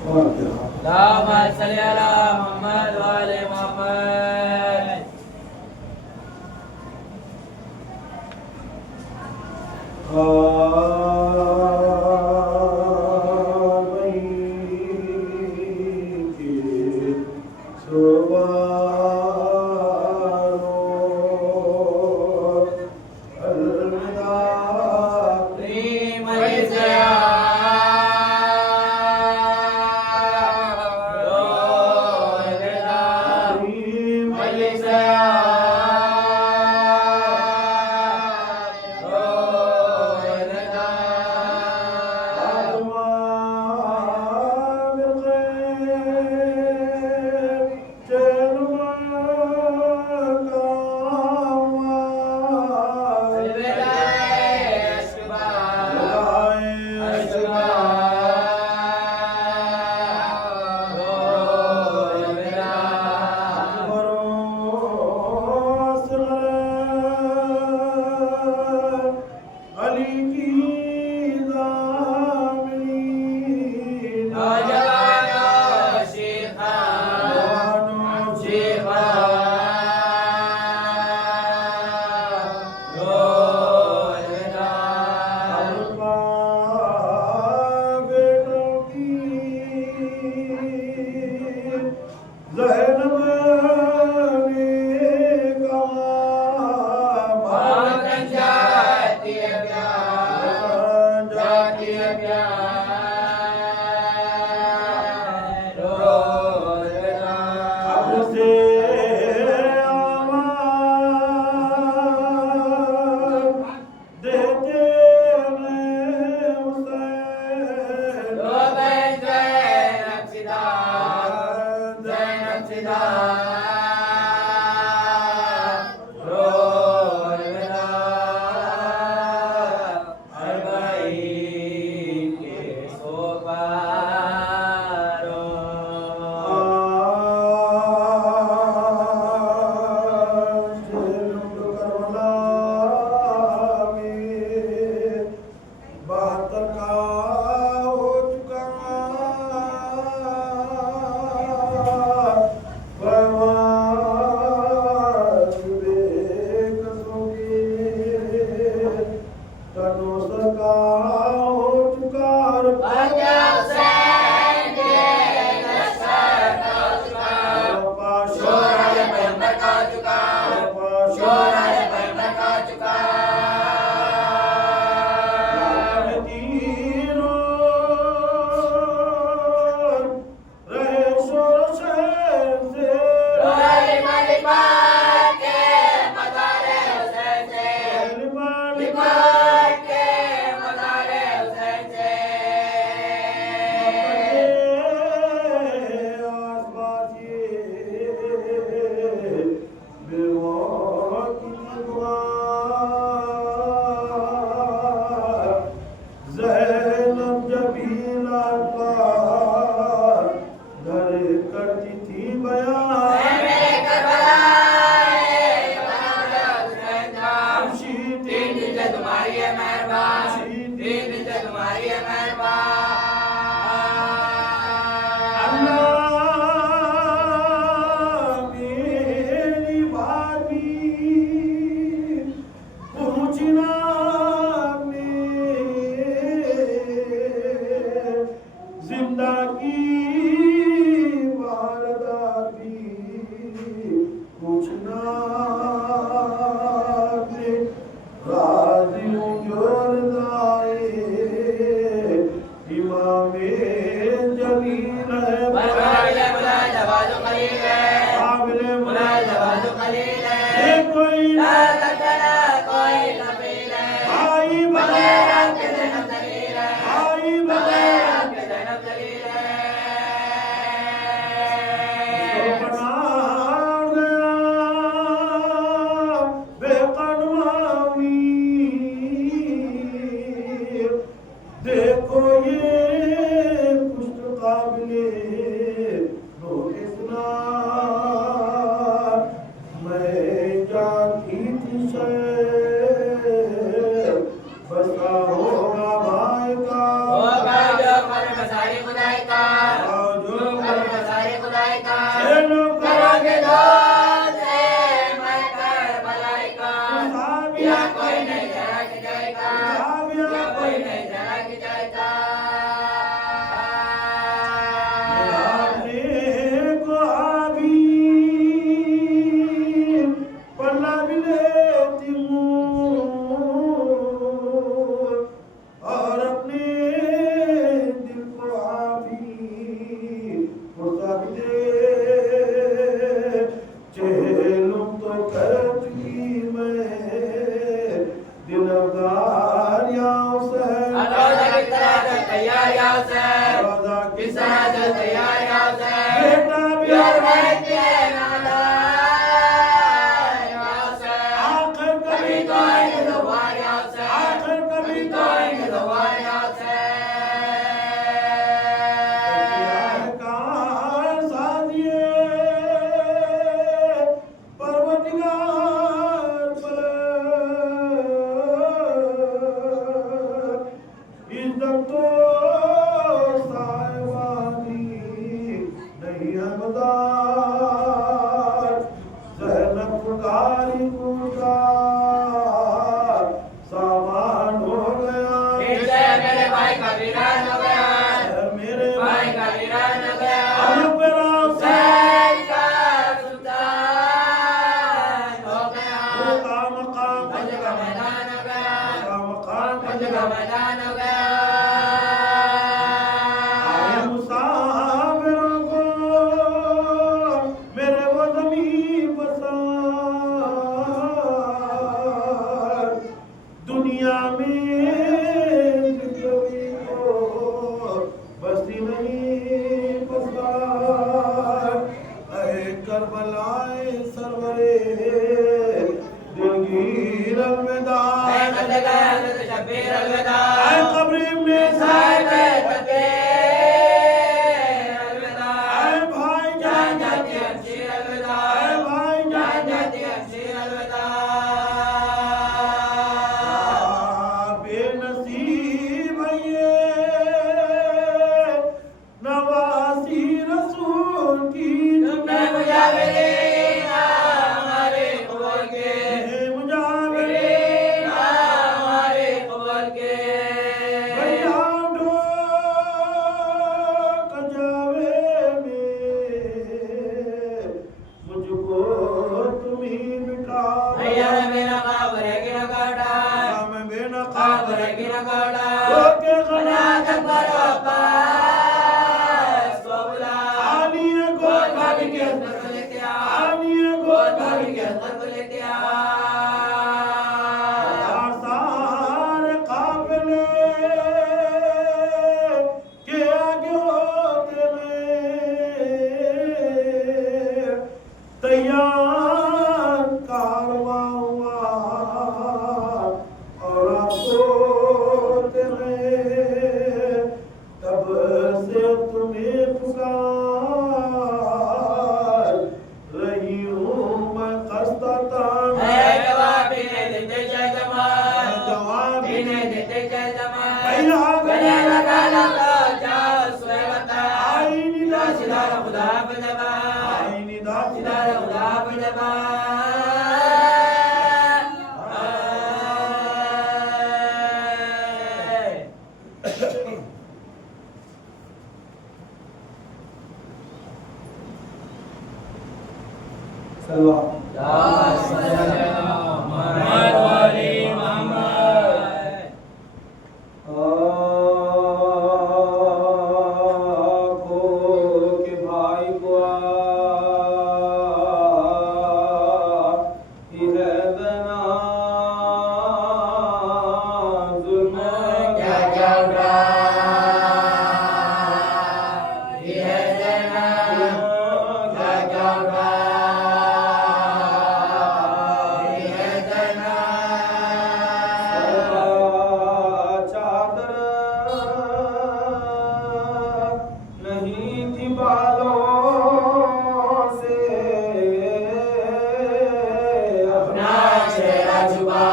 अल्लाहुम्मा सल्ली अला मुहम्मद व आले मुहम्मद। बसा होगा भाई का बेटा भी आखिर कभी तो आखिर कभी तो कार साजिए परवदिगार पर इज्जत तो साहिबानी नहीं हमदार जहनम पुकारी पुकार सामान हो गया मेरे भाई का वीरान हो गया मेरे भाई का वीरान हो गया अयूब राम हुसैन का सुल्तान हो गया मकाम पंज का मैदान हो गया मकाम पंज का मैदान हो गया आए मुसाफिरों को मेरे वो ज़मीन पसार दुनिया में जिंदगी को बस्ती नहीं पसार अरे करबलाए सरवरे दिलगीर अलविदा शब्बीर अलविदा आए कब्र में साहिब अलविदा आए भाई जान जाती हमशीर अलविदा आए भाई जान जाती हमशीर अलविदा बेनसीब ये नवासी रसूल की तुमने मुजाविरीन हमारे कबूल के मुजाविरीन हमारे कबूल के भैया ढोक जावे में मुझको तुम ही मिटा भैया मेरा ख्वाब है गिरा काटा मैं बेना ख्वाब है गिरा काटा ओके बना तकबर वापस तो बुला आनी गोद भाभी के अंदर को लेते आ आनी गोद भाभी के अंदर को लेते आ सारे काफिले के आगे होते में तैयार कारवां हुआ और आपको तेरे तब से तुम्हें पुकार रही हूँ मैं कस्ततान है जवाब इन्हें देते जय जमाल जवाब इन्हें देते जय जमाल भैया गले लगा लगा जाओ सोए बता आई निदा सिदारा खुदा पे जबा आई निदा सिदारा खुदा पे जबा सलवा मोहम्मद वाली मोहम्मद आँखों के भाई को है दना जुल्म क्या क्या उड़ा ये देना क्या क्या उड़ा ये देना चादर नहीं थी बालों से अपना चेहरा छुपा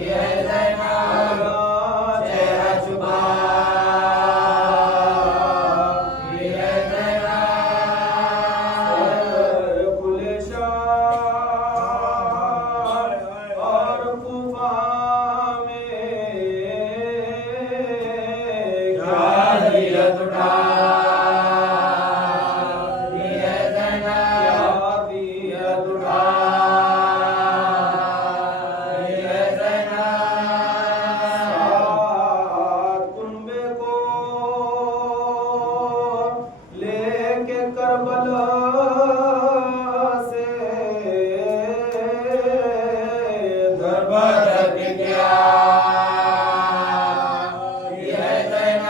ये देना चेहरा छुपा ये देना और कुफा में क्या हरियत उठा ये देना हरियत उठा ये देना कुंबे को लेके करबला से बदल गया ये देना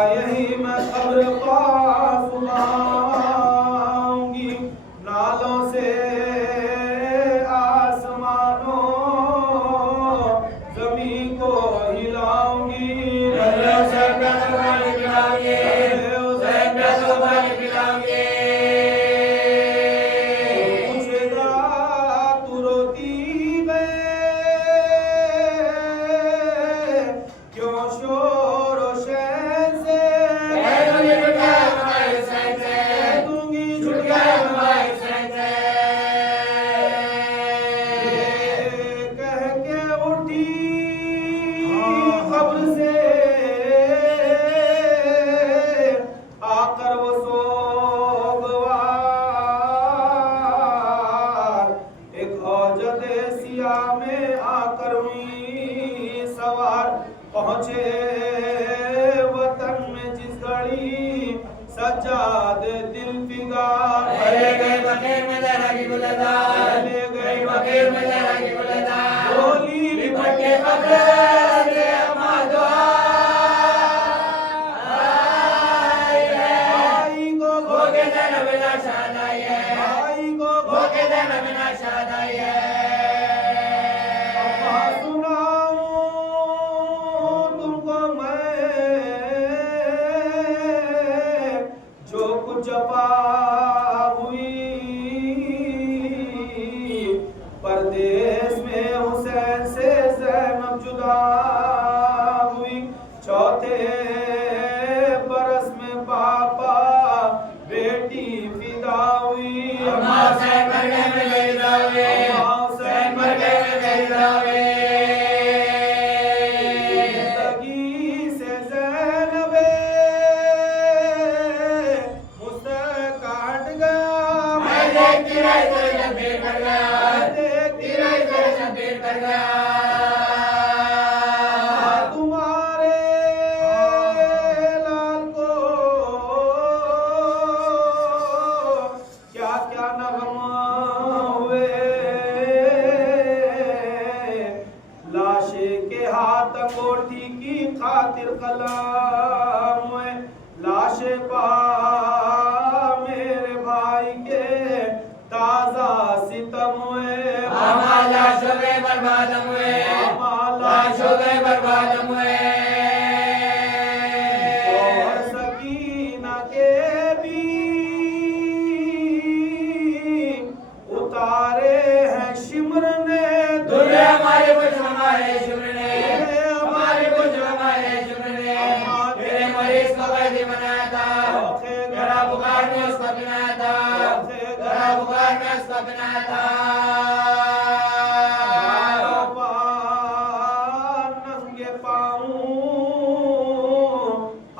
यही मैं खबर पास उगाऊंगी, नालों से आसमानों जमीन को हिलाऊंगी। पूछेगा तू रोती क्यों शोर शैन से, दूंगी छुटकारा कह के उठी खबर से आकर वो सोगवार, एक हौजत सिया में आकर हुई सवार, पहुंचे वतन में जिस घड़ी सज्जाद दिल फिगार। पहले गए बखेर में लहरा की गुलजार, ले गए बखेर में लहरा की गुलजार, बोली लिपट के कब्र से अम्मा दुआ भाई को भोगे देन बिना शादाई है, भाई को भोगे देन बिना शादाई है। अम्मा सुनाऊं तुमको मैं जो कुछ जपा हुई, परदेश में हुसैन से ज़ैनब जुदा हुई, चौथे बरस में पापा बेटी फिदा हुई। अम्मा हुसैन मर गए में गई दावे, अम्मा हुसैन मर गए में गई दावे। जिंदगी से ज़ैनबे मुझसे काट गया, मैं देखती रही तेरे शब्बीर कर गया, देखती रही तेरे शब्बीर कर गया। तुम्हारे लाल को क्या क्या नगम हुए, लाशे के हाथ अंगूठी की खातिर कलम हुए, लाशे पा मेरे भाई के ताजा सितम हुए। हमारा शोगे बर्बाद हुए, शोगे बर्बाद हुए। और सकीना के भी उतारे हैं शिमर ने, दुल्हे हमारे कुछ हमारे शुक्र ने, हमारे कुछ हमारे शुक्र ने। तेरे मरीज को कैदी बनाया था, गला बुखार में उसको पिलाया था, गला बुखार में उसको पिलाया था। नंगे पाऊं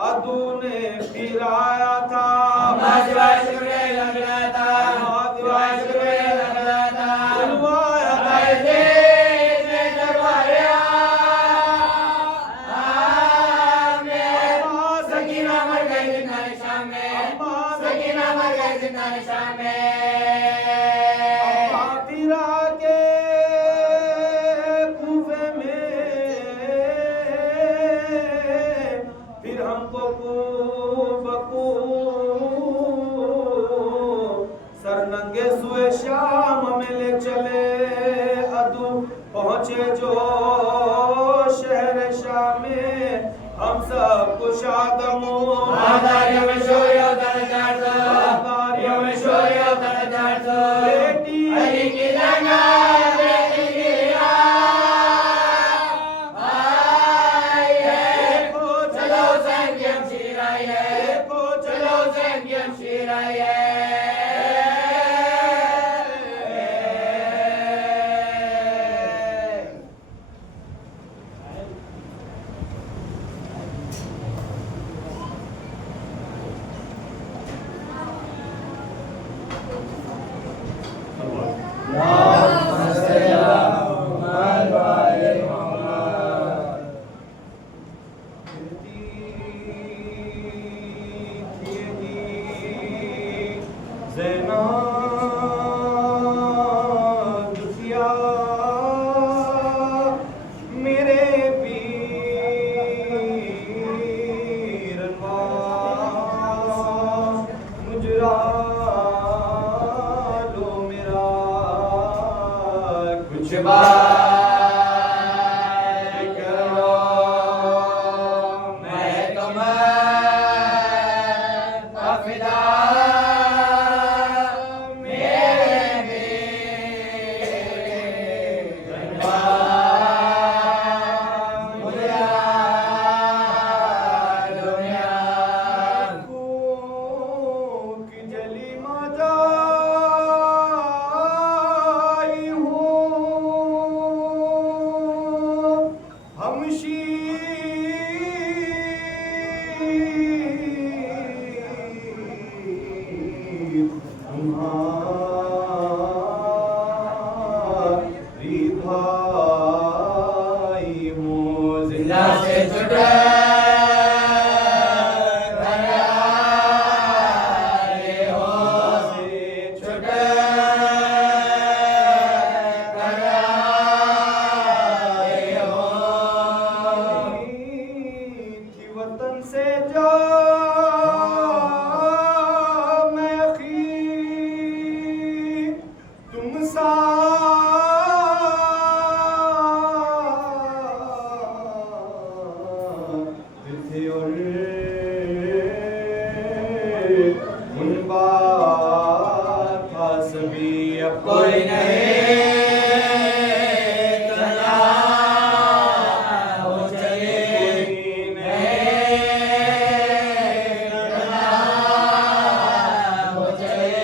अदू ने फिराया था, शिवाय शुक्रिया लगाया था, शिवाय शुक्रिया लगाया था। बुलवाया था। ऐसे इतने दरबारे सकीना मर गई जिंदा निशान में, सकीना मर गई जिंदा निशान में। फिरा के कूफे में फिर हमको बकू सरनंगे सुए शाम में ले चले अदू, पहुंचे जो शहर शाम में हम सब कुछ आदमो आधारियों में शोरियों दरजार दो, आधारियों में शोरियों दरजार दो। बेटी अली की लंगा बेटी की आई है, चलो हुसैन की हमशीर आई है, चलो हुसैन की हमशीर आई है। उन बात था सभी अब कोई नहीं चला वो चले कोई नहीं चला वो चले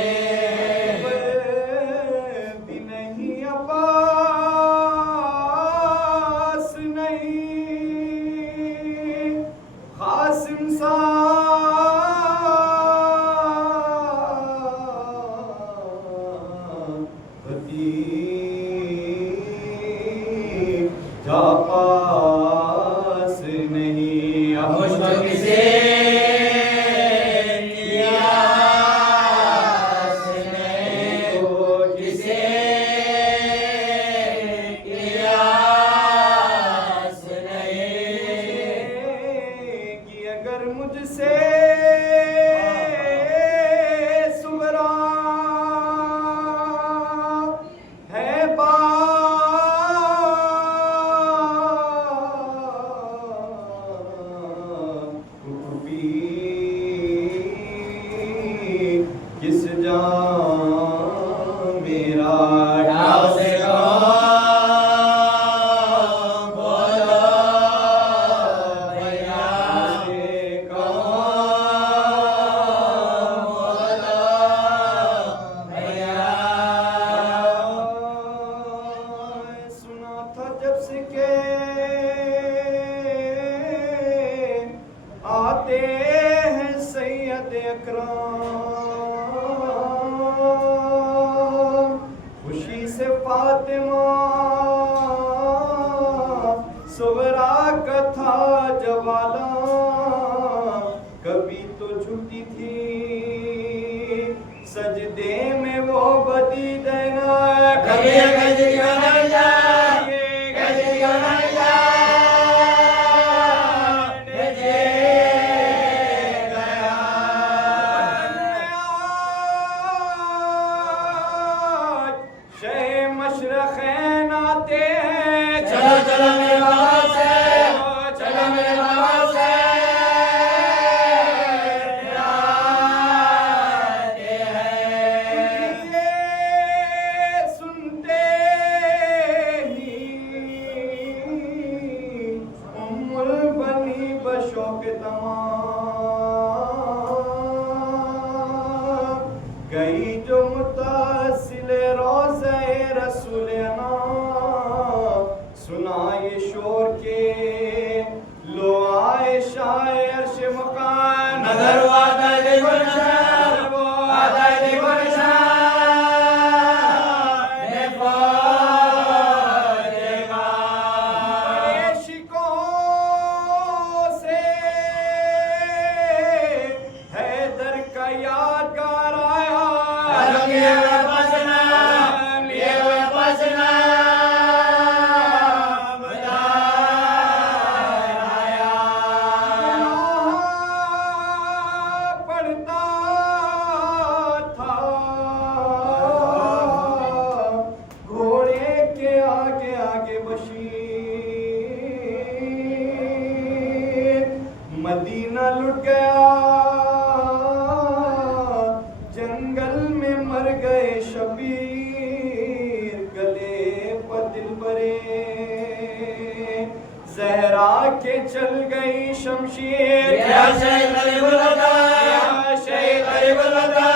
भी नहीं अब्बास नहीं कासिम जा पास नहीं अब मुझको किसे कियास नहीं किसे कियास नहीं कि अगर मुझसे सुगरा है किस जान मेरा ढाव से कहो बोलो भैया से कहो बोलो भैया सुना था जब से के आते हैं सैयद अकरम खुशी से फातिमा सुगरा का था जवाला कभी तो झुकी थी सजदे में वो बदी देना कभी कैसे गाना कैसे गाना मशरक़ैन आते हैं चलो चलो मेरे बाबा से चलो मेरे बाबा से आते हैं सुनते ही उम्मुल बनी बशौक तमाम गई जो मुतासिल रोज़े रसूल सुना ये शोर के लो आए शायर से मकान नजर आता है देखो निशान आता है देखो निशान ये फौजेगा बड़े शिकों से हैदर का यादगार आया लिए हुए पसना लिए हुए पसना पढ़ता था घोड़े के आगे आगे बशीर मदीना लुट गया जंगल में मर गए शबीर गले पर दिल भरे जहरा के चल गई शमशीर या शहीद गरीबुल वतन या शहीद गरीबुल वतन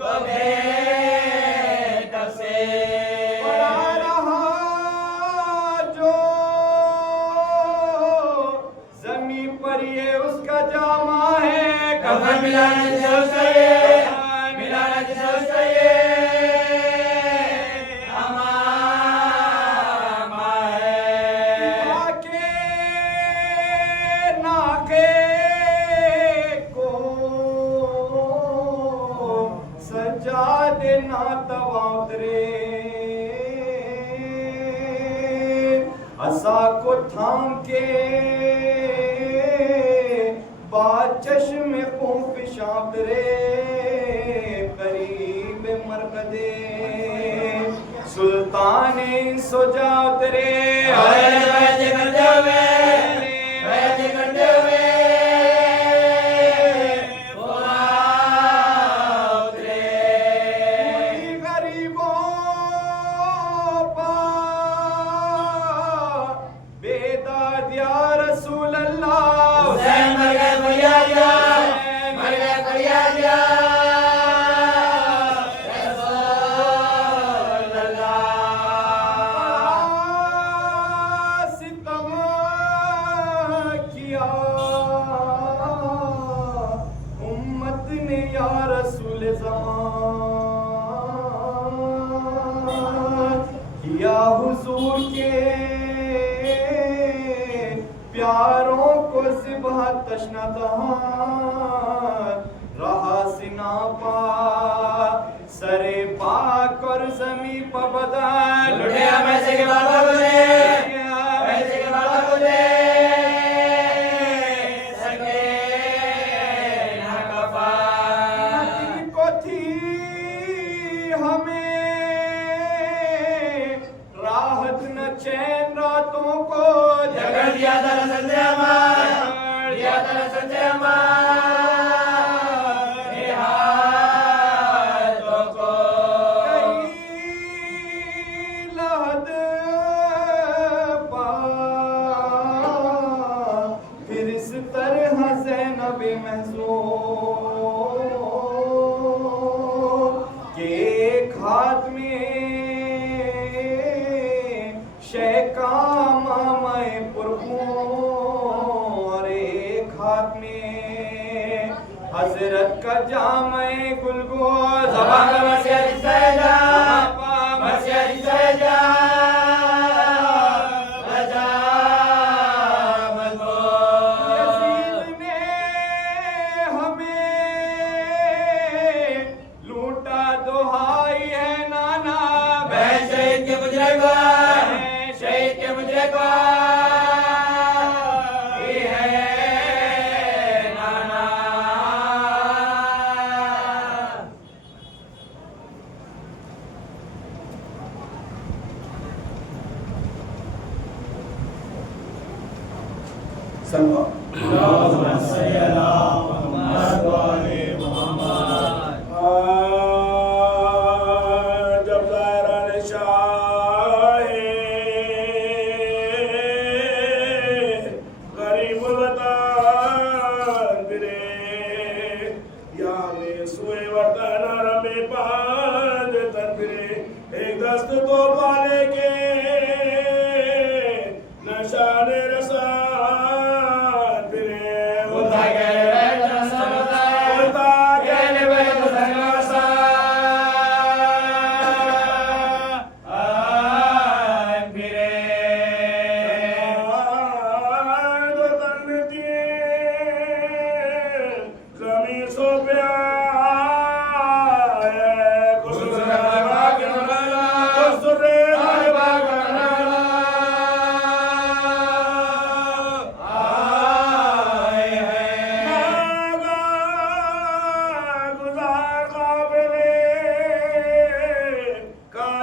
को बेटब से पड़ा रहा जो जमीन पर ये उसका जामा है कफन मिलाना जिसे उसका ये मिलाना जिसे उसका ये अमामा है आके नाके को सजा देना तवा उतरे असा को थाम के बाद चश्मे खूफ शातरे करीब मरकदे सुल्तान सोजा उतरे वैसे करते हुए दूर के प्यारों को ज़िबह तशना रहा सिना पा सरे पाक और ज़मी पर बदल लुटिया पैसे के बाबा को दे, पैसे के बाबा को दे, सके ना कफा। नदी को थी हमें राहत न चैन रातों को झगड़ दिया था संजय अमर, दिया था संजय अमर, ये हाथों को कहीं लहद पा फिर इस तरह ज़ैनब महज़ूम के एक हाथ में शैका मामाए पुरखूं और एक हाथ में हजरत का जामे गुलगो ज़बान का मर्सिया जिसैजा, मर्सिया जिसैजा, बजा मजबूर। यजीद ने हमें लूटा दुहाई है नाना बहन शहीद के मुजरे को, शहीद के मुजरे को, ये है नाना। जब ज़ाहिरान शाहे गरीबुल वतन फिरे या में सुए वतन और में पाद तन फिरे एक दस्त तो पाले के नशाने रसान फिरे उठा के बैठ सनोता, उठा के ले बैठ सनोता, आए फिरे।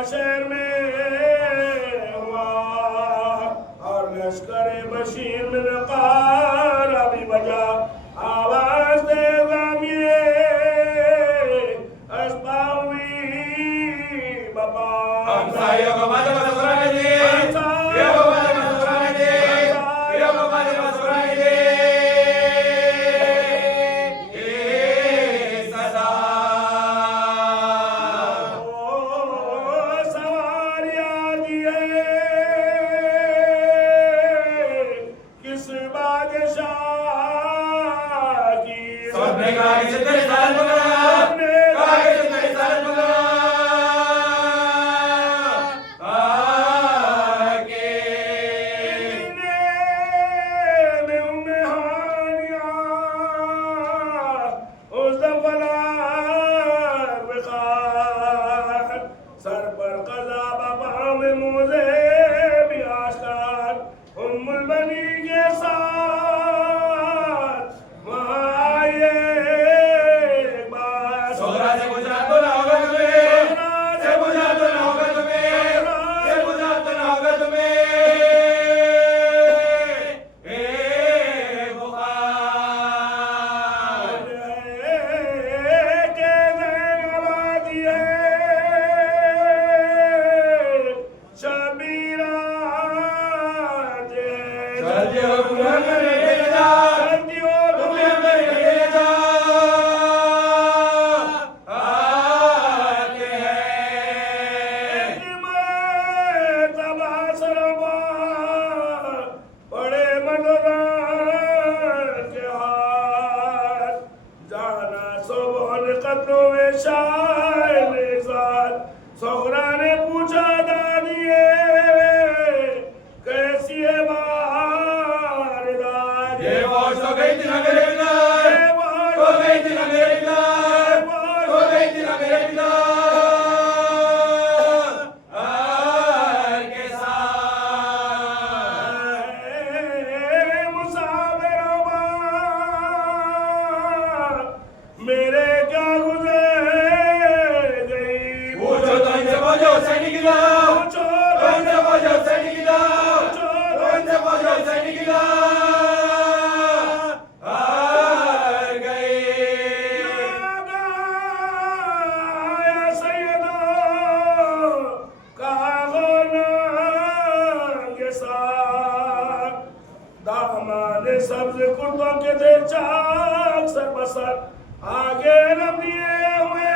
शहर में हुआ और लश्कर बशीर में नकार अभी बजा आवाज दे गामिए अस्पावी बाबा हमसाइयों को बात मत सुनाने दे, ये को बात मत सुनाने दे, ये को बात मत सुनाने दे। ये सदा सवारियां दिए किस बादशाह की सबने कहा कि तेरे साल पकड़ा, कहा कि तेरे साल पकड़ा, आके सर पर कज़ा बाबा में मुझे भी आस्कार उम्मुल बनी के साथ वहाँ आइए एक बार सोहरा से गुजरात तो ना होगा तुम्हें, से गुजरात तो ना होगा तुम्हें, से गुजरात तो ना होगा तुम्हें। ए बुखार के ज़ैनबादी है शबीरा चलते हो तुम्हें अंदर ले जा, तुम्हें अंदर ले जा, आते हैं। बड़े मनोरंग के हाथ जाना सोबन कदरों में शायर ने साथ सोहरा ने पूछा दादिए दे चाक सरबसर आगे रमिए हुए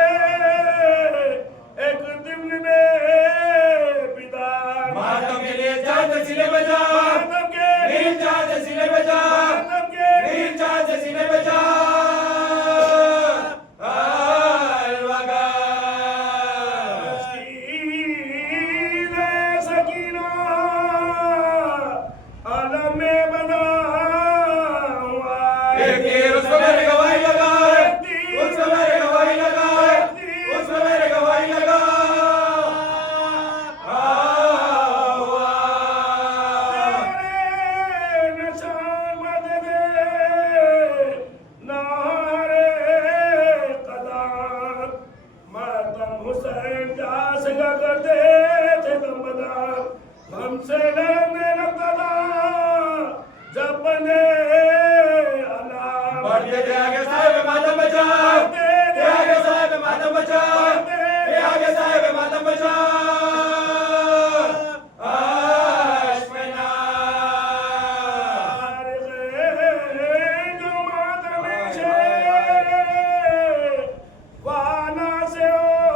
एक दिन में पिता मातम के लिए चार सीने बजा मातम के नील चार सीने बजा मातम के नील चार सीने बजा सकीना आलम में बना हुआ एक तीर उसको मेरे गवाही लगा उसको मेरे गवाही लगा उसको मेरे गवाही लगा तेरे निशान मत दे नारे कदम मातम हुसैन जास करते थे दमदार हमसे डरने लगता था जब बने अलाम बढ़ते थे आगे साहिब मातम बचा आगे साहिब मातम बचा आगे साहिब मातम बचा जो मातम से वाना से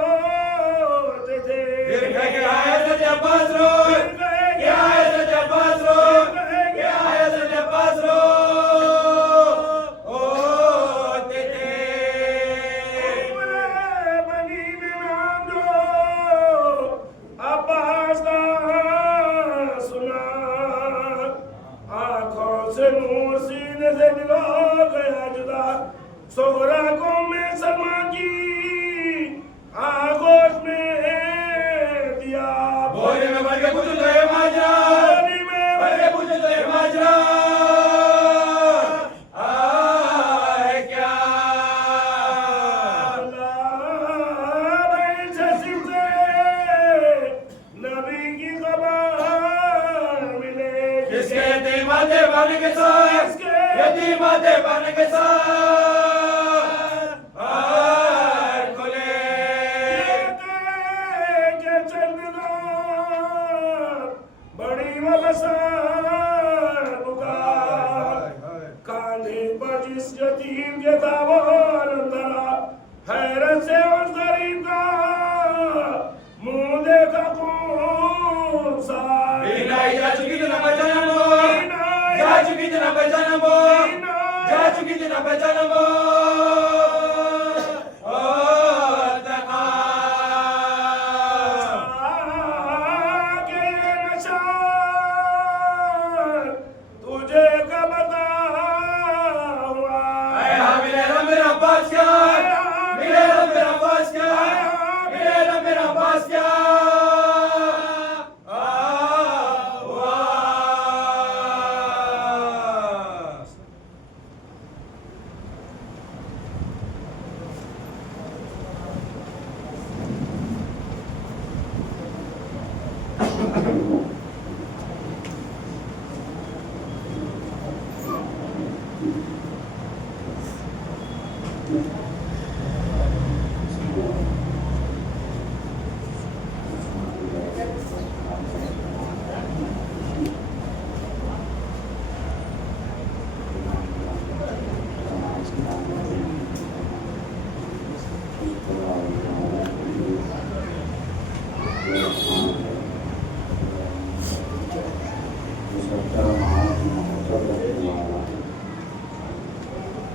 होते थे फिर कहे आए सच्चे अब्बास रो क्या है सच्चे अब्बास रो क्या है सच्चे अब्बास रो होते थे बनी में नाम जो अब्बास का सुना आंखों से नूर सीने से निकल गया जुदा सोहरा को मैं सलमा की आगोश में दिया बोले में बढ़ के कुछ गए माजरा बोली में बढ़ के कुछ गए माजरा आए क्या नबी की खबर मिले किसके यतीमाते बन के साथ यतीमाते बन के साथ आए खुले के चंदगार बड़ी वबसार पुकार कांधे पर जिस यतीम के था वो अंधरा हैरत से उस गरीब का मुंह देखा खूब सा बिनाई जा चुकी तो न बचाना वो जा चुकी तो न बचाना वो जा चुकी तो न बचाना वो के नशान तुझे कब बताऊंगा मिले ना मेरा पास क्या मिले ना मेरा पास क्या मिले ना मेरा पास क्या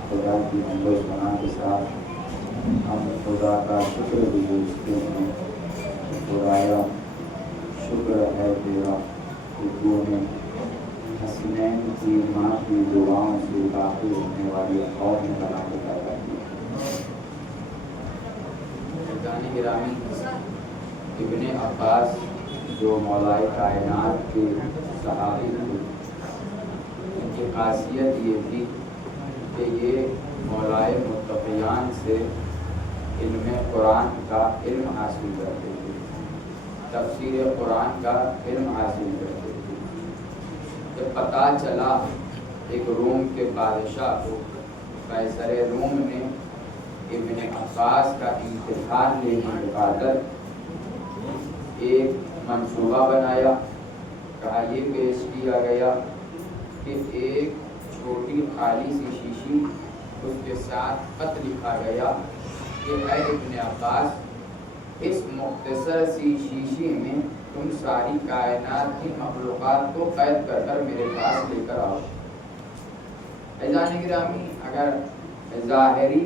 खुदा की बना के साथ हम खुदा का शुक्र भी पूछते हैं। खुदाया शुक्र है तेरा कि तूने हसनैन की माँ की दुआओं से दाखिल होने वाली कौम बना के पैदा की। गिरामी इब्ने अब्बास जो मौलाए कायनात के सहाबी थे, इनकी खासियत ये थी कि ये मौलाए मुत्तक़ियान से इल्म कुरान का इल्म हासिल करते थे, तफसीर कुरान का इल्म हासिल करते थे। तो पता चला एक रोम के बादशाह को कैसर रोम ने इब्ने अब्बास का इंतज़ार लेने के बाद एक मंसूबा बनाया। कहा ये पेश किया गया कि एक छोटी खाली सी शीशी, उसके साथ खत लिखा गया कि ऐ इब्ने अब्बास, इस मुख्तसर सी शीशी में तुम सारी कायनात की मखलूक़ात को कैद कर कर मेरे पास लेकर आओ। ऐज़ान गिरामी, अगर ज़ाहिरी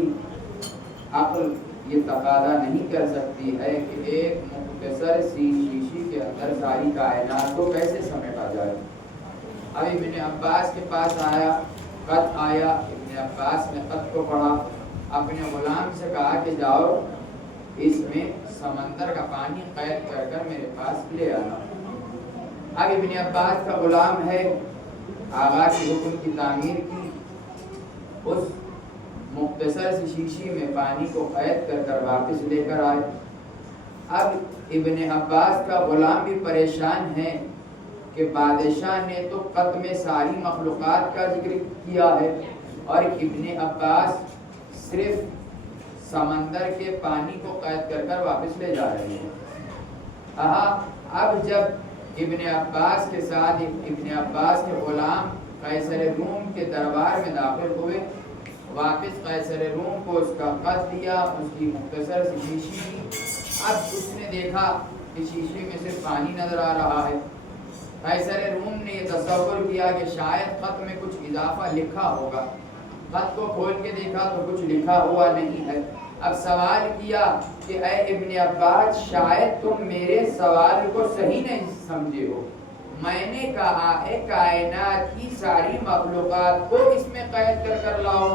अक्ल ये तकादा नहीं कर सकती है कि एक मुख्तसर सी शीशी के अंदर सारी कायनात को कैसे समेटा जाए। अब इब्ने अब्बास के पास आया, खत आया, इब्ने अब्बास ने खत को पढ़ा, अपने गुलाम से कहा कि जाओ इसमें समंदर का पानी कैद कर कर मेरे पास ले आना। अब इब्ने अब्बास का गुलाम है, आगा के हुक्म की तामीर की, उस मुख्तसर सी शीशी में पानी को कैद कर कर वापस लेकर आए। अब इब्ने अब्बास का गुलाम भी परेशान है कि बादशाह ने तो खत में सारी मखलूक़ात का जिक्र किया है और इब्ने अब्बास सिर्फ समंदर के पानी को कैद कर कर वापस ले जा रहे हैं। अब जब इब्ने अब्बास के साथ इब्ने अब्बास के गुलाम कैसर रूम के दरबार में दाखिल हुए, वापस कैसर रूम को उसका खत दिया, उसकी मुख्तसर सी शीशी दी। अब उसने देखा कि शीशी में सिर्फ पानी नजर आ रहा है। कैसर रूम ने यह तसव्वुर किया कि शायद खत में कुछ इजाफा लिखा होगा। खत को खोल के देखा तो कुछ लिखा हुआ नहीं है। अब सवाल किया कि ऐ इब्ने अब्बास, शायद तुम मेरे सवाल को सही नहीं समझे हो। मैंने कहा है कायनात की सारी मखलूक़ात को इसमें कैद कर कर लाओ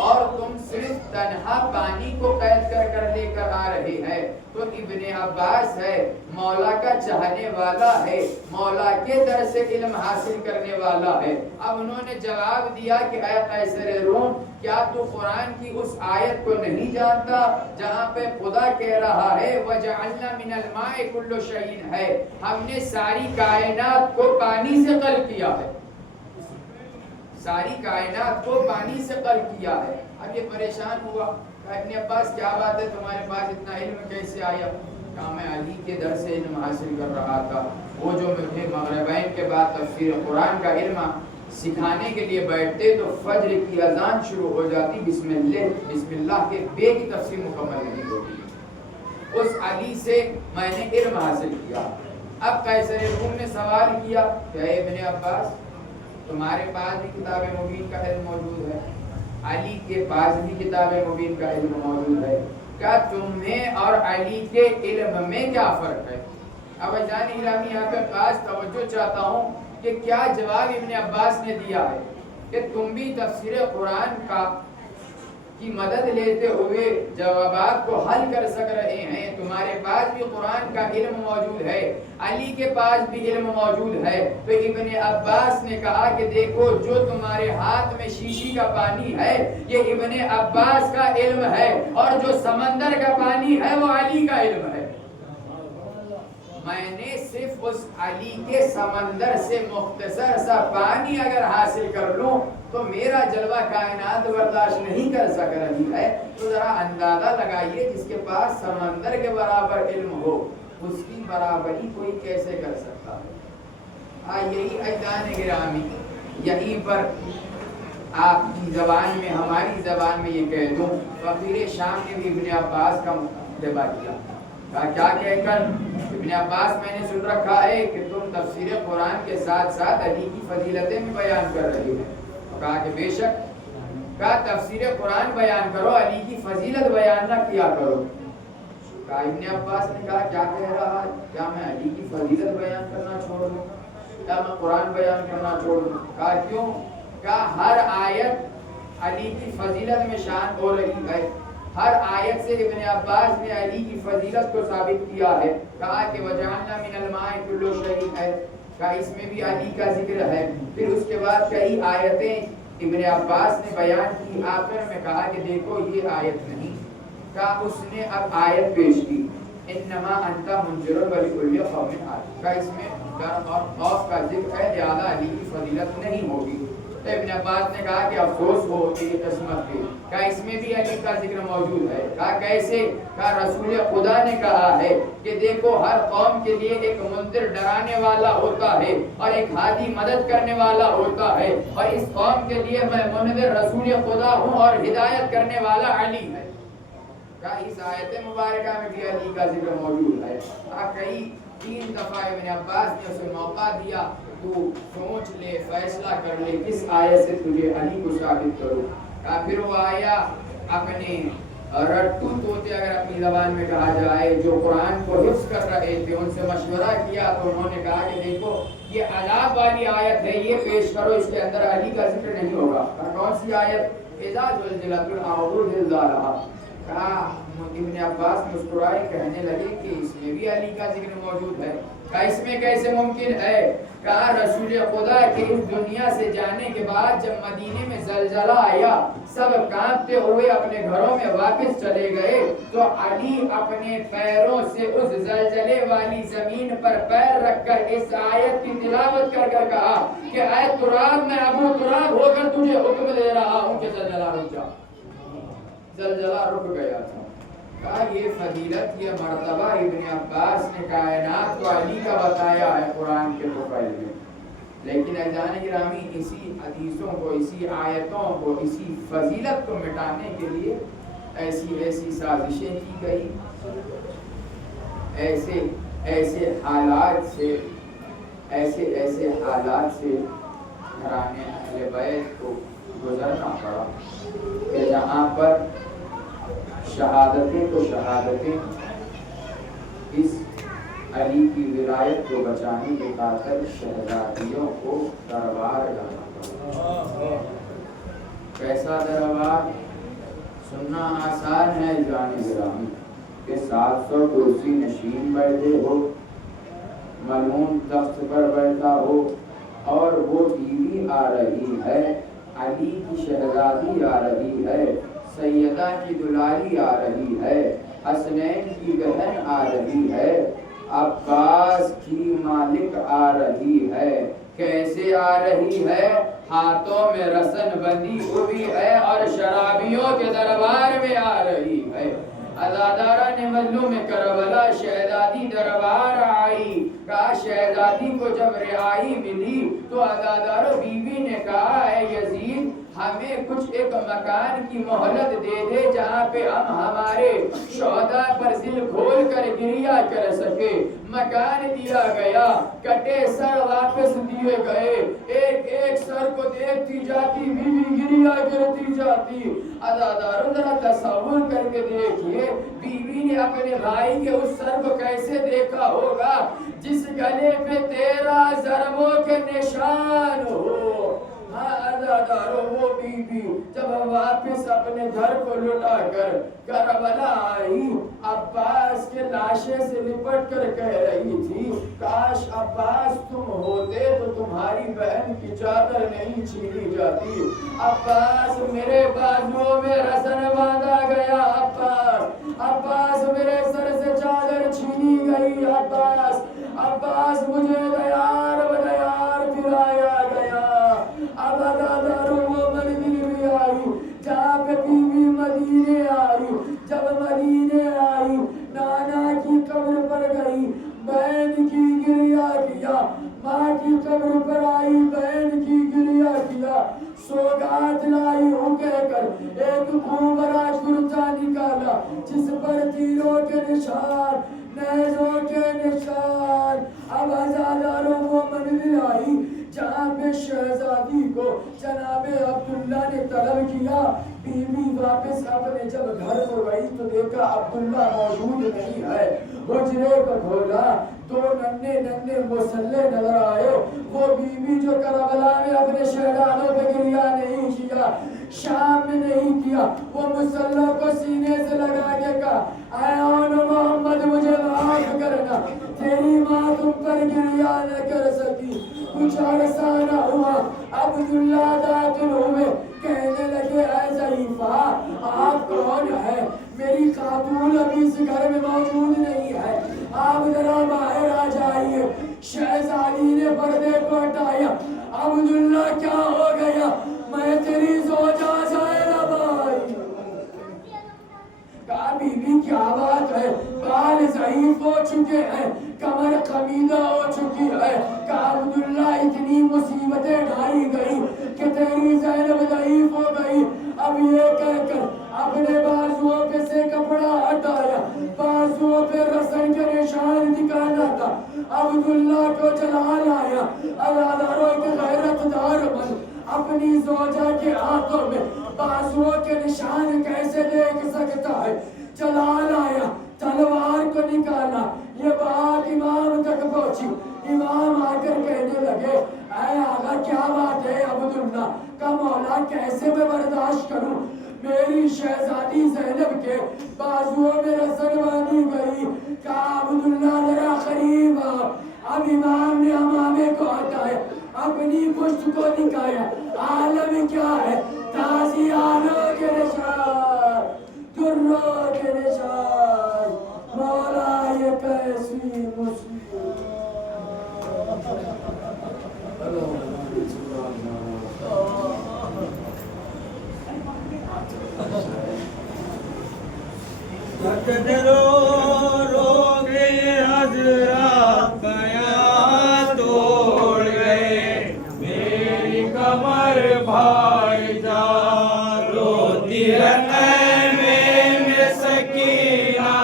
और तुम सिर्फ तन्हा पानी को कैद कर कर लेकर आ रहे हैं। तो इब्ने अब्बास है, मौला का चाहने वाला है, मौला के दर से इल्म हासिल करने वाला है। अब उन्होंने जवाब दिया कि ऐ कैसर रूम, क्या तू कुरान की उस आयत को नहीं जानता जहाँ पे खुदा कह रहा है वजअलना मिनल माए कुल्लु शैइन है, हमने सारी कायनात को पानी से कल किया है, सारी कायनात को पानी से कल किया है। अब ये परेशान हुआ, इब्ने अब्बास क्या बात है, तुम्हारे पास इतना इल्म कैसे आया? कहा मैं अली के दर से इल्म हासिल कर रहा था। वो जो मुझे मगरिबैन के बाद तफसीर कुरान का इल्म सिखाने के लिए बैठते तो फज्र की अजान शुरू हो जाती, बिस्मिल्लाह के बे की तफसीर मुकम्मल नहीं होती। उस अली से मैंने इल्म हासिल किया। अब कैसर रूम ने सवाल किया कि इब्ने अब्बास, तुम्हारे पास भी किताब मुबीन का इल्म मौजूद है, अली के पास भी किताब मुबीन का इल्म मौजूद है, क्या तुम्हें और अली के इल्म में क्या फर्क है? अब जान इलामी यहाँ पे खास तवज्जो चाहता हूँ कि क्या जवाब इब्ने अब्बास ने दिया है कि तुम भी तफसीर कुरान का की मदद लेते हुए जवाबात को हल कर सक रहे हैं, तुम्हारे पास भी कुरान का इल्म मौजूद है, अली के पास भी इल्म मौजूद है। तो इब्ने अब्बास ने कहा कि देखो, जो तुम्हारे हाथ में शीशी का पानी है ये इब्ने अब्बास का इल्म है और जो समंदर का पानी है वो अली का इल्म है। मैंने सिर्फ उस अली के समंदर से मुख्तसर सा पानी अगर हासिल कर लूं तो मेरा जलवा कायनात बर्दाश्त नहीं कर सक रही है। तो जरा अंदाजा लगाइए, जिसके पास समंदर के बराबर इल्म हो उसकी बराबरी कोई कैसे कर सकता है? यही अज़ान गिरामी, यहीं पर आपकी जबान में हमारी जबान में ये कह दूं, फकीर शाम ने भी इब्ने अब्बास का मुकदमा किया। क्या कहकर? इब्ने अब्बास, मैंने सुन रखा है कि तुम तफसीर कुरान के साथ साथ अली की फजीलतें भी बयान कर रही हो। कहा कि बेशक, कहा तफसीर कुरान बयान करो, अली की फजीलत बयान ना किया करो। कहा इब्ने अब्बास ने कहा क्या कह रहा है, क्या मैं अली की फजीलत बयान करना छोड़ दूं, क्या मैं कुरान बयान करना छोड़ दूं? कहा क्यों? कहा हर आयत अली की फजीलत में शान हो रही है, हर आयत से इब्ने अब्बास ने अली की फजीलत को साबित किया है। कहा कि वजअलना मिनल माए कुल्लु शैइन है, कहा इसमें भी अली का जिक्र है। फिर उसके बाद कई आयतें इब्ने अब्बास ने बयान की, आखिर में कहा कि देखो ये आयत नहीं, कहा उसने अब आयत पेश की, इन्नमा अंता मुंज़िरुन व लिकुल्लि कौमिन हाद, कहा इसमें डर और खौफ का जिक्र है, ज़्यादा अली की फजीलत नहीं होगी। तो इब्न अब्बास ने कहा कि अफसोस हो कि किस्मत पे, कहा इसमें भी अली का जिक्र मौजूद है। कहा कैसे? कहा रसूल खुदा ने कहा है कि देखो हर कौम के लिए एक मुंदिर डराने वाला होता है और एक हादी मदद करने वाला होता है, और इस कौम के लिए मैं मुंदिर रसूल खुदा हूँ और हिदायत करने वाला अली है। कहा इस आयत मुबारका में भी अली का जिक्र मौजूद है। कई 3 दफा इब्न अब्बास ने उसे मौका दिया, तू सोच ले, फैसला कर ले किस आयत से तुझे अली को साबित करूं। फिर वो आया अपने रट्टू तोते, अगर अपनी ज़बान में कहा जाए, जो कुरान को हिफ्ज़ कर रहे थे, उनसे मशवरा किया तो उन्होंने कहा कि देखो ये अज़ाब वाली आयत है, ये पेश करो, इसके अंदर अली का जिक्र नहीं होगा। कौन सी आयत? इज़ा ज़ुलज़िलतिल अर्ज़ु ज़िलज़ालहा। कहा इब्न अब्बास मुस्कुराए, कहने लगे कि इसमें भी अली का जिक्र मौजूद है। कहा इसमें कैसे मुमकिन है? कहा रसूल खुदा के इस दुनिया से जाने के बाद जब मदीने में जलजला आया, सब कांपते हुए अपने घरों में वापस चले गए, तो अली अपने पैरों से उस जलजले वाली जमीन पर पैर रखकर इस आयत की तिलावत कर कर कहा कि ऐ तुराब, मैं अबू तुराब होकर तुझे हुक्म दे रहा हूँ कि जलजला रुक जा। जलजला रुक गया था। कहा ये फजीलत, ये मर्तबा इब्न अब्बास ने कायनात को अली का बताया है कुरान के तुफ़ैल में। लेकिन अज़ान गिरामी इसी हदीसों को, इसी आयतों को, इसी फजीलत को मिटाने के लिए ऐसी ऐसी साजिशें की गई, ऐसे ऐसे हालात से घराने अहले बैत को गुजरना पड़ा कि जहाँ पर शहादतें तो शहादतें, इस अली की विलायत को बचाने के खातिर शहजादियों को दरबार जाना पड़ा। कैसा दरबार? सुनना आसान है जाने गिरामी के 700 कुर्सी नशीन बैठे हो, मलून तख्त पर बैठा हो, और वो बीवी आ रही है, अली की शहजादी आ रही है, सैयदा की दुलारी आ रही है, हसनैन की बहन आ रही है, अब्बास की मालिक आ रही है। कैसे आ रही है? हाथों में रसन बंदी हुई है और शराबियों के दरबार में आ रही है। अज़ादारा ने मजलूम में करबला शहजादी दरबार आई। कहा शहजादी को जब रिहाई मिली तो अज़ादारो बीवी ने कहा है यजीद, हमें कुछ एक मकान की मोहलत दे दे जहाँ पे हम हमारे शोहदा पर दिल खोल कर गिरिया कर सके। मकान दिया गया, कटे सर वापस दिए गए, एक एक सर को देखती जाती बीवी गिरिया गिरती जाती। अज़ादारो जरा तसव्वुर करके देखिए, बीवी ने अपने भाई के उस सर को कैसे देखा होगा जिस गले पे 13 ज़रबों के निशान हो। हाँ अज़ादारो, वो बीवी जब वापस अपने घर को लौटा कर करबला आई, अब्बास के लाशे से लिपट कर कह रही थी, काश अब्बास तुम होते तो तुम्हारी बहन की चादर नहीं छीनी जाती। अब्बास मेरे बाजुओं में रसन बांधा गया, अब्बास मेरे सर से चादर छीनी गई, अब्बास मुझे दयार फिराया गया। अब अज़ादारो वो मंजिल भी आई जहाँ पे बीवी मदीने आई। जब मदीने आई, नाना की कब्र पर गई, बहन की गिरिया किया, माँ की कब्र पर आई, बहन की गिरिया किया, सौगात लाई हो कहकर एक खूब बड़ा कुर्ता निकाला जिस पर तीरों के निशान, नहरों के निशान। अब अज़ादारो वो मंजिल आई जहाँ पे शहजादी को जनाबे अब्दुल्ला ने तलब किया। बीवी वापस अपने जब घर को गई तो देखा अब्दुल्ला मौजूद नहीं है। हुजरे को खोला, 2 नन्हे नन्हे मुसल्ले नजर आए। वो बीवी जो करबला में अपने शहजादों पे गिरिया नहीं किया, शाम में नहीं किया, वो मुसल्लों को सीने से लगा के कहा, आया मोहम्मद मुझे माफ करना, तेरी माँ तुम पर गिरिया न कर सकी। कुछ अरसा न हुआ, अब्दुल्ला दाखिल हुए कहने लगे ऐ ज़ईफ़ा आप कौन है? मेरी खातून अभी इस घर में मौजूद नहीं है, आप जरा बाहर आ जाइए। शहजादी ने पर्दे को हटाया। अब्दुल्ला क्या हो गया? मैं तेरी ज़ौजा ज़ैनब आई। कहा बीबी क्या बात है? बाल ज़ईफ़ हो चुके हैं, कमर खमीदा हो चुकी है। कहा अब्दुल्ला इतनी मुसीबतें ढाई गई कि तेरी ज़ैनब ज़ईफ़ हो गई। अब ये कहकर अपने बाजुओं पे से कपड़ा हटाया, बाजुओं पे रस्म के निशान दिखाना था। अब्दुल्ला को जलाल आया। अज़ादारों के गैरतदार मन अपनी ज़ौजा के हाथों में बाजुओं के निशान कैसे देख सकता है? जलाल आया, तलवार को निकाला। ये बात इमाम तक पहुंची। इमाम आकर कहने लगे ऐ आगा क्या बात है? अब्दुल्ला का मौला कैसे मैं बर्दाश्त करूं? मेरी शहजादी ज़ैनब के बाजुओं में रस्म बांधी गई। कहा अब्दुल्ला जरा करीब आओ। अब इमाम ने अमामे को हटाया, अपनी पुष्ट को दिखाया। आलम क्या है? ताज़ियानों के निशान, दुर्रों के निशान। मौला ये कैसी मुसीबत। रो गए हज़रात बयां तोड़ गए, मेरी कमर भाईजान रोती है में सकीना,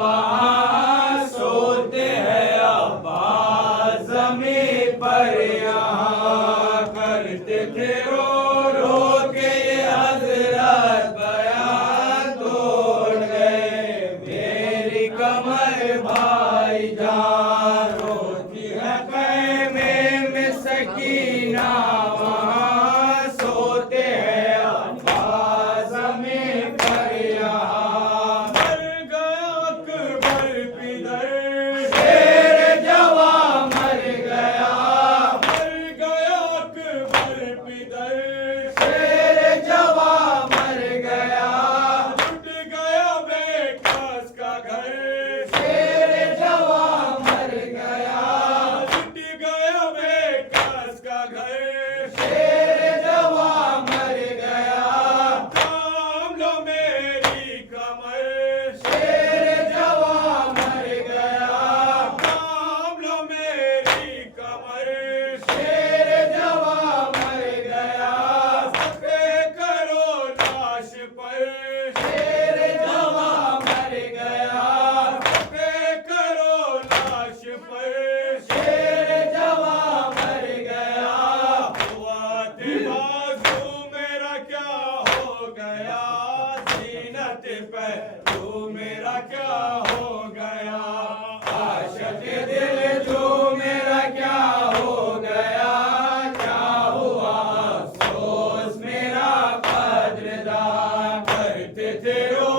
वहाँ सोते हैं अब्बास ज़मीन पर, यहाँ करते थे रो के ये हज़रात बयां तोड़ गए, मेरी कमर भाईजान रोती है ख़ैमे में सकीना, वहाँ सोते हैं अब्बास ज़मीन पर, यहाँ मर गया अकबर पिदर, शेर जवां मर गया अकबर पिदर, शेर जवां मर गया, टूट गया बेकास का घर, शेर जवां मर गया, टूट गया बेकास का घर, शेर जवां मर गया, थाम लो मेरी कमर, शेर जवां मर गया, थाम लो मेरी कमर, शेर जवां मर गया, सफ़े करो लाश पर, शेर जवां मर गया, सफ़े करो लाश पर, शेर जवां मर गया, हुआ थे बाजू मेरा क्या हो गया, जीनत पे तू मेरा क्या हो गया, आशिक़ दिल जो मेरा क्या हो गया, क्या हुआ अफ़सोस मेरा कद्रदान, करते थे रो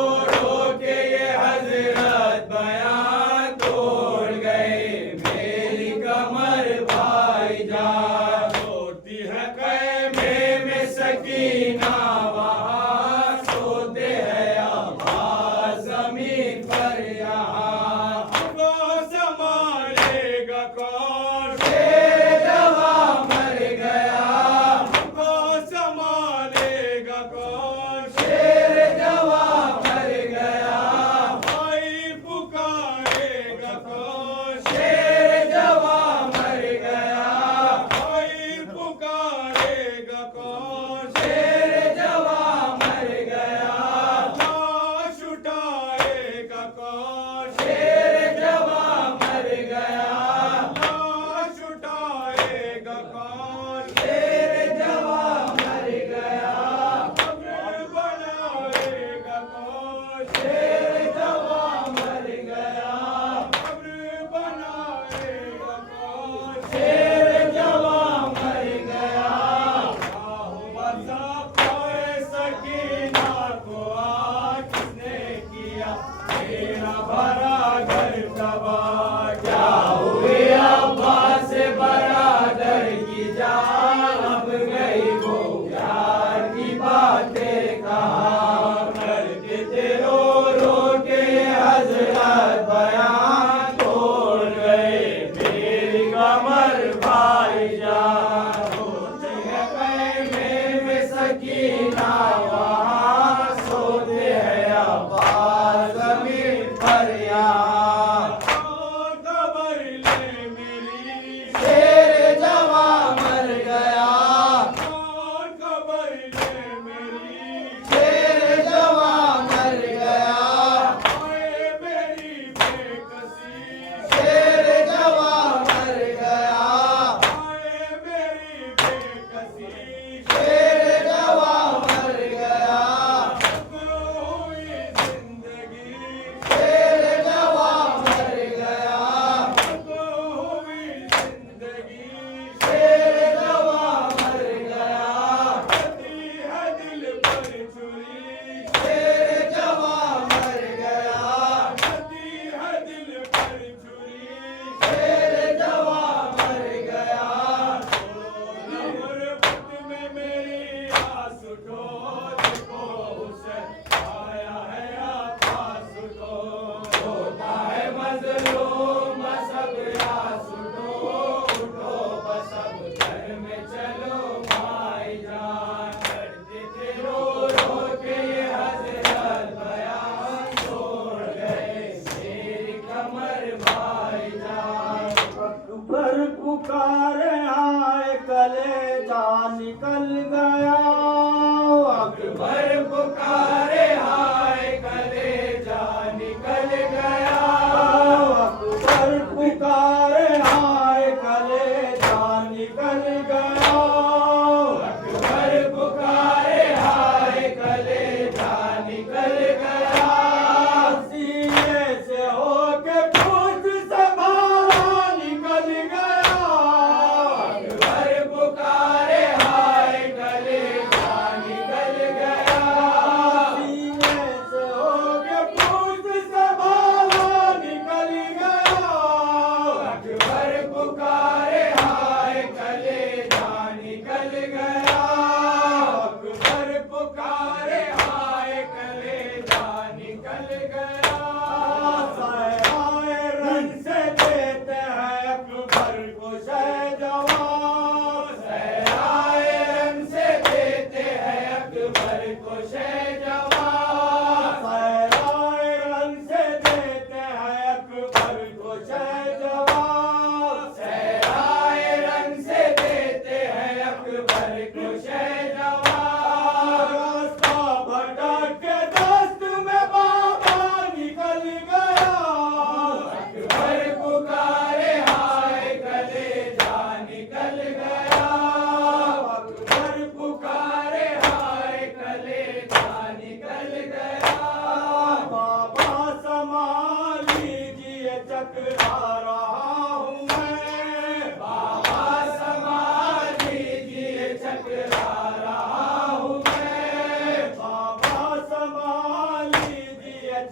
के ये हज़रत बयां तोड़ गए, मेरी कमर भाईजान रोती है ख़ैमे में सकीना, वहाँ सोते हैं अब्बास ज़मीन पर,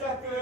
चक